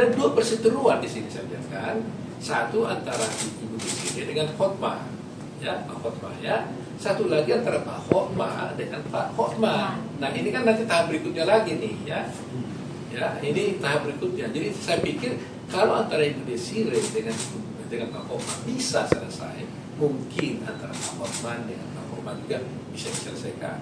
ada dua perseteruan di sini saya lihat kan. Satu antara Ibu Desiree dengan Hotma, ya Pak Hotma ya. Satu lagi antara Pak Hotma dengan Pak Hotma. Nah ini kan nanti tahap berikutnya lagi nih ya. Ya ini tahap berikutnya. Jadi saya pikir kalau antara Ibu Desiree dengan Pak Hotma bisa selesai, mungkin antara Pak Hotma dengan Pak Hotma juga bisa diselesaikan.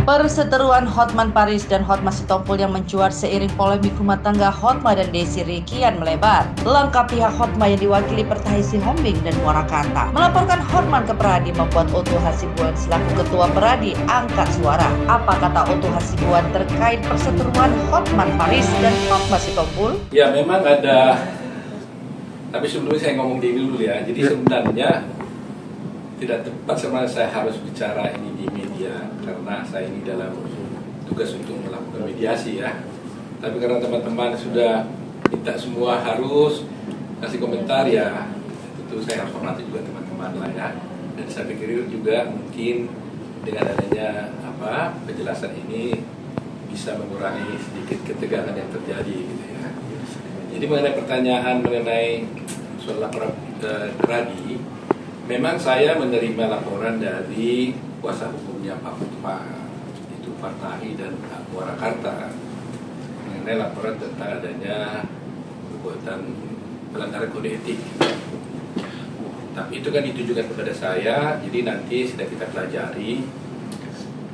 Perseteruan Hotman Paris dan Hotma Sitompul yang mencuat seiring polemik rumah tangga Hotma dan Desiree kian melebar. Langkah pihak Hotma yang diwakili Pertahi Sihombing dan Muarakanta melaporkan Hotman ke Peradi membuat Oto Hasibuan selaku ketua Peradi angkat suara. Apa kata Oto Hasibuan terkait perseteruan Hotman Paris dan Hotma Sitompul? Ya memang ada, tapi sebelumnya saya ngomong dulu ya. Jadi sebenarnya tidak tepat sebenarnya saya harus bicara ini di media karena saya ini dalam tugas untuk melakukan mediasi ya. Tapi karena teman-teman sudah minta semua harus kasih komentar ya, tentu saya harus hormati juga teman-teman lah ya. Dan saya pikir juga mungkin dengan adanya penjelasan ini bisa mengurangi sedikit ketegangan yang terjadi gitu ya. Jadi mengenai pertanyaan mengenai soal laporan Peradi, memang saya menerima laporan dari kuasa hukumnya Pak Hotma, itu Pertahi dan Muarakanta, mengenai laporan tentang adanya perbuatan pelanggaran kode etik. Tapi itu kan ditujukan kepada saya, jadi nanti sudah kita pelajari.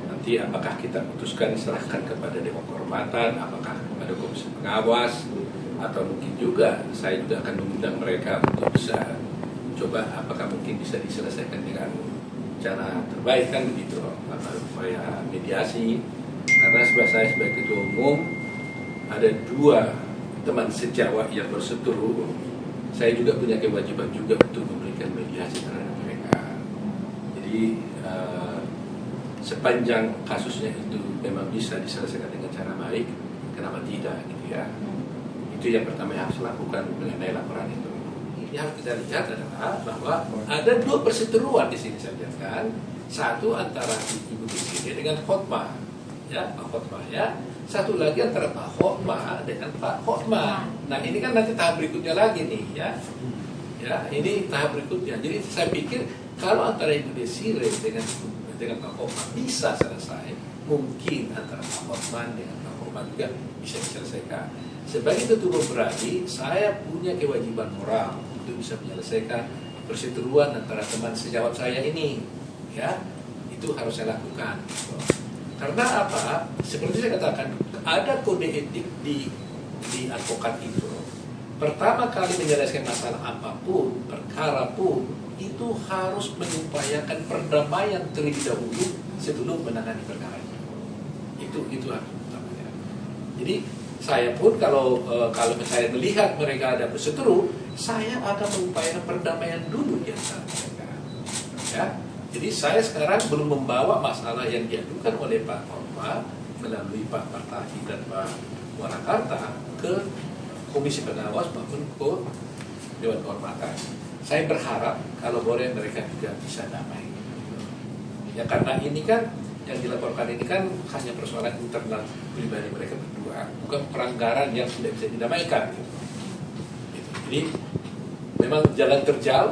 Nanti apakah kita putuskan serahkan kepada Dewan Kehormatan, apakah kepada Komisi Pengawas, atau mungkin juga saya juga akan mengundang mereka untuk bisa coba apakah mungkin bisa diselesaikan dengan cara terbaik kan begitu, upaya mediasi. Karena saya sebagai ketua umum ada dua teman sejawat yang berseteru, saya juga punya kewajiban juga untuk memberikan mediasi terhadap mereka. Jadi sepanjang kasusnya itu memang bisa diselesaikan dengan cara baik, kenapa tidak gitu ya. Itu yang pertama yang harus dilakukan mengenai laporan itu. Yang kita lihat adalah bahwa ada dua perseteruan di sini saya lihat kan. Satu antara Ibu Desiree dengan Hotma, ya Pak Hotma ya. Satu lagi antara Pak Hotma dengan Pak Hotma. Nah ini kan nanti tahap berikutnya lagi nih ya. Ya ini tahap berikutnya. Jadi saya pikir kalau antara Ibu Desiree dengan Pak Hotma bisa selesai, mungkin antara Pak Hotma dengan Pak Hotma juga bisa diselesaikan. Sebagai ketua Peradi, saya punya kewajiban moral untuk bisa menyelesaikan perseteruan antara teman sejawat saya ini, ya itu harus saya lakukan. Karena apa? Seperti saya katakan, ada kode etik di advokat itu. Pertama kali menyelesaikan masalah apapun, perkara pun, itu harus mengupayakan perdamaian terlebih dahulu sebelum menangani perkara itu. Itu harus utamanya. Jadi saya pun kalau saya melihat mereka ada berseteru, saya akan mengupayakan perdamaian dulu di antara mereka. Ya, jadi saya sekarang belum membawa masalah yang diadukan oleh Pak Hotma melalui Pak Pertahi dan Pak Muarakanta ke Komisi Pengawas maupun ke Dewan Kehormatan. Saya berharap kalau boleh mereka juga bisa damai. Ya karena ini kan yang dilaporkan ini kan hanya persoalan internal pribadi mereka berdua, bukan pelanggaran yang tidak bisa didamaikan. Gitu. Jadi memang jalan terjal,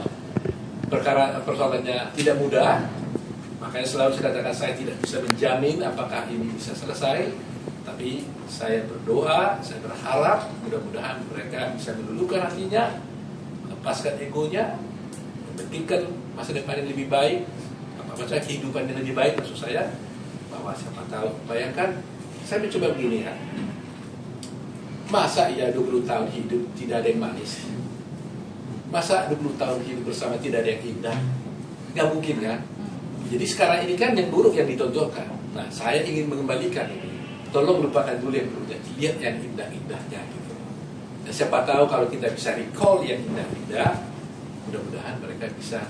persoalannya tidak mudah, makanya selalu saya katakan saya tidak bisa menjamin apakah ini bisa selesai, tapi saya berdoa, saya berharap mudah-mudahan mereka bisa meluluhkan hatinya, melepaskan egonya, mementingkan masa depan yang lebih baik, masa kehidupan yang lebih baik maksud saya, bahwa siapa tahu, bayangkan saya mencoba begini ya, masa ya 20 tahun hidup tidak ada yang manis, masa 20 tahun hidup bersama tidak ada yang indah, nggak mungkin kan. Jadi sekarang ini kan yang buruk yang ditonjolkan. Nah saya ingin mengembalikan ini, tolong lupakan dulu yang buruknya, lihat yang indah-indahnya gitu. Dan siapa tahu kalau kita bisa recall yang indah-indah, mudah-mudahan mereka bisa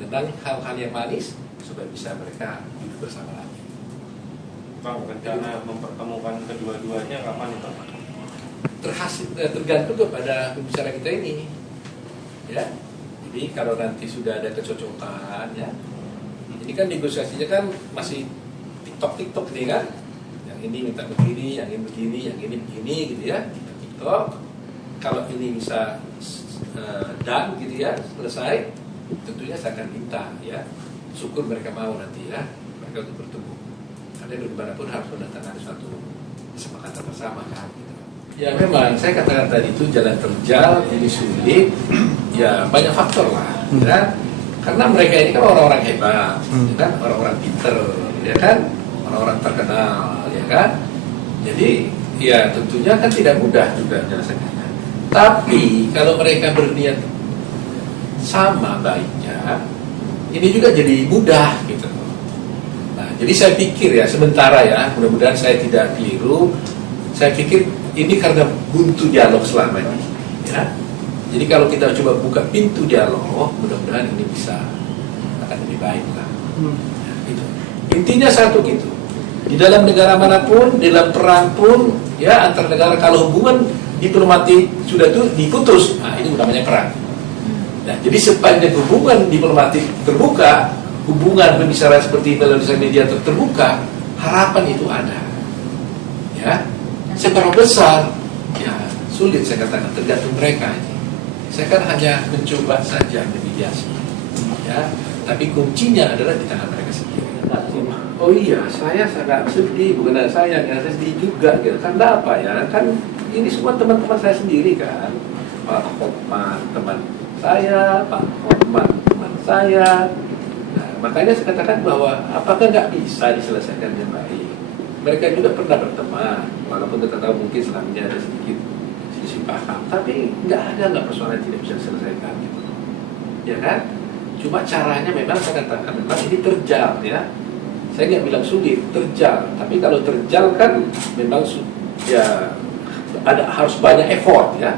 tentang hal-hal yang manis supaya bisa mereka hidup bersama lagi. Bang, rencana mempertemukan kedua-duanya kapan itu? Tergantung kepada pembicara kita ini, ya. Jadi kalau nanti sudah ada kecocokan, ya. Ini kan negosiasinya kan masih TikTok nih kan. Yang ini minta begini, yang ini begini, yang ini begini gitu ya. TikTok. Kalau ini bisa done gitu ya, selesai, tentunya saya akan minta ya. Syukur mereka mau nanti ya, mereka untuk bertemu. Karena bagaimanapun harus mendatangkan suatu kesepakatan bersama kan. Gitu. Ya memang saya katakan tadi itu jalan terjal, ini sulit. Ya banyak faktor lah, ya. Karena mereka ini kan orang-orang hebat, ya kan, orang-orang pinter, ya kan, orang-orang terkenal, ya kan. Jadi ya tentunya kan tidak mudah juga menyelesaikannya. Tapi kalau mereka berniat sama baiknya, ini juga jadi mudah gitu. Nah, jadi saya pikir ya sementara ya, mudah-mudahan saya tidak keliru. Saya pikir ini karena buntu dialog selama ini, ya. Jadi kalau kita coba buka pintu dialog, mudah-mudahan ini bisa akan lebih baik lah. Ya, gitu. Intinya satu gitu. Di dalam negara manapun, di dalam perang pun, ya antar negara kalau hubungan diplomatik sudah itu diputus, nah ini namanya perang. Nah, jadi sepanjang hubungan diplomatik terbuka, hubungan pembicaraan seperti melalui media terbuka, harapan itu ada. Ya, seberapa besar, ya sulit saya katakan tergantung mereka. Saya kan hanya mencoba saja mediasi, ya. Tapi kuncinya adalah di tangan mereka sendiri. Oh iya, saya sangat sedih, bukan saya sedih juga, gitu. Karena apa ya? Kan ini semua teman-teman saya sendiri kan, Pak Hotman teman saya, Pak Hotman teman saya. Nah, makanya saya katakan bahwa apakah nggak bisa diselesaikan dengan baik? Mereka juga pernah berteman, walaupun kita tahu mungkin selamanya ada sedikit selisih paham, tapi nggak persoalan yang tidak bisa diselesaikan, gitu. Ya kan? Cuma caranya memang saya katakan memang ini terjal, ya. Saya nggak bilang sulit, terjal. Tapi kalau terjal kan memang ya harus banyak effort, ya,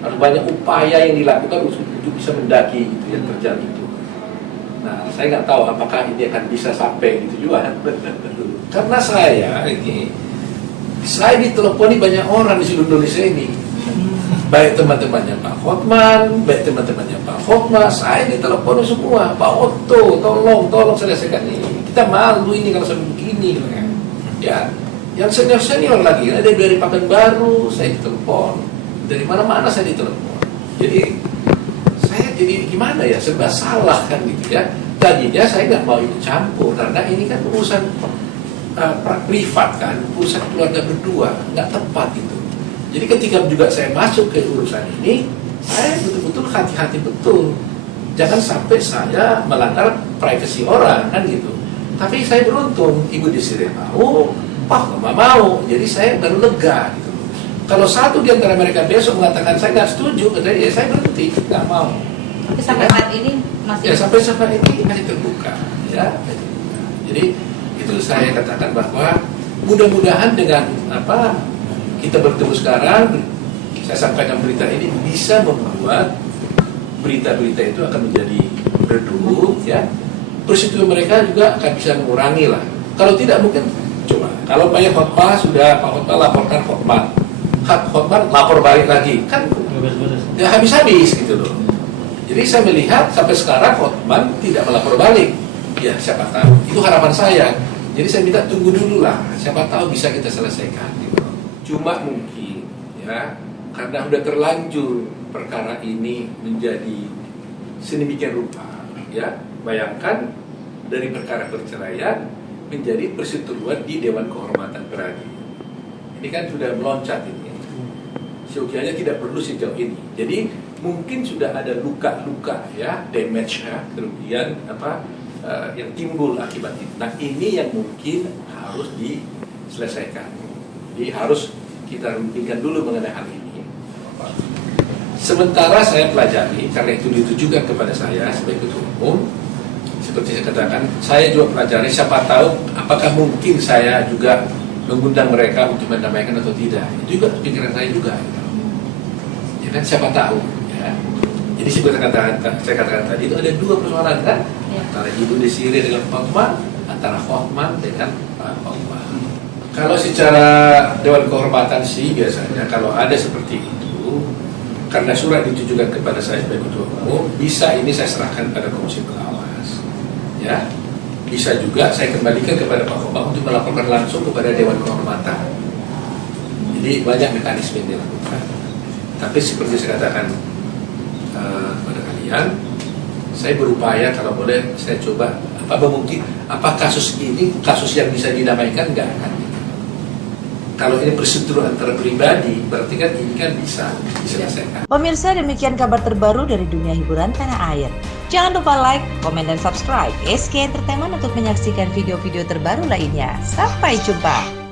harus banyak upaya yang dilakukan untuk bisa mendaki itu yang terjal itu. Nah, saya nggak tahu apakah ini akan bisa sampai gitu juga. Karena saya diteleponi banyak orang di seluruh Indonesia ini. Baik teman-temannya Pak Hotman, baik teman-temannya Pak Hotma, saya diteleponi semua. Pak Otto, tolong selesaikan ini. Kita malu ini kalau sampai begini. Ya, yang senior lagi, ada dari Pekanbaru, saya ditelepon. Dari mana-mana saya ditelepon. Jadi saya jadi gimana ya, serba salah kan gitu ya. Tadinya saya nggak mau ikut campur karena ini kan urusan privat kan, urusan keluarga berdua, nggak tepat gitu. Jadi ketika juga saya masuk ke urusan ini, saya betul-betul hati-hati betul. Jangan sampai saya melanggar privasi orang kan gitu. Tapi saya beruntung, Ibu Desiree mau, Pak Hotma mau, jadi saya baru lega gitu. Kalau satu di antara mereka besok mengatakan saya nggak setuju, katanya ya saya berhenti, nggak mau. Tapi sampai saat ini masih. Ya sampai saat ini masih terbuka, ya. Jadi itu saya katakan bahwa mudah-mudahan dengan apa kita bertemu sekarang, saya sampaikan berita ini bisa membuat berita-berita itu akan menjadi redup, ya. Persetujuan mereka juga akan bisa mengurangi lah. Kalau tidak mungkin coba. Kalau Pak Hotma sudah Pak Hotma laporkan Hotman, Hotman lapor balik lagi, kan ya habis-habis gitu loh. Jadi saya melihat sampai sekarang Hotman tidak melapor balik. Ya siapa tahu. Itu harapan saya. Jadi saya minta tunggu dulu lah. Siapa tahu bisa kita selesaikan. Gitu. Cuma mungkin ya karena sudah terlanjur perkara ini menjadi sedemikian rupa. Ya bayangkan dari perkara perceraian menjadi persetujuan di Dewan Kehormatan Peradi. Ini kan sudah meloncat ini. Seyogianya tidak perlu sejauh ini. Jadi mungkin sudah ada luka-luka ya, damage ya, kerugian apa yang timbul akibat itu. Nah ini yang mungkin harus diselesaikan. Jadi harus kita runtingkan dulu mengenai hal ini. Sementara saya pelajari, karena itu ditujukan kepada saya sebagai ketua umum, seperti saya katakan, saya juga pelajari siapa tahu apakah mungkin saya juga mengundang mereka untuk mendamaikan atau tidak. Itu juga pikiran saya juga. Ya kan siapa tahu. Ya. Jadi seperti saya katakan tadi itu ada dua persoalan kan, antara Ibu Desiree dengan Pak Hotman, antara Hotman dengan Pak Hotman. Kalau secara Dewan Kehormatan sih biasanya kalau ada seperti itu, karena surat ditujukan kepada saya sebagai ketua umum, bisa ini saya serahkan pada komisi pengawas. Ya, bisa juga saya kembalikan kepada Pak Khotbah untuk melaporkan langsung kepada Dewan Kehormatan. Jadi banyak mekanisme yang dilakukan. Tapi seperti saya katakan kepada kalian, saya berupaya kalau boleh saya coba apa kasus ini kasus yang bisa didamaikan, enggak kan? Kalau ini perseteruan antara pribadi, berarti kan ini kan bisa diselesaikan. Pemirsa, demikian kabar terbaru dari dunia hiburan tanah air. Jangan lupa like, komen, dan subscribe SK Entertainment untuk menyaksikan video-video terbaru lainnya. Sampai jumpa.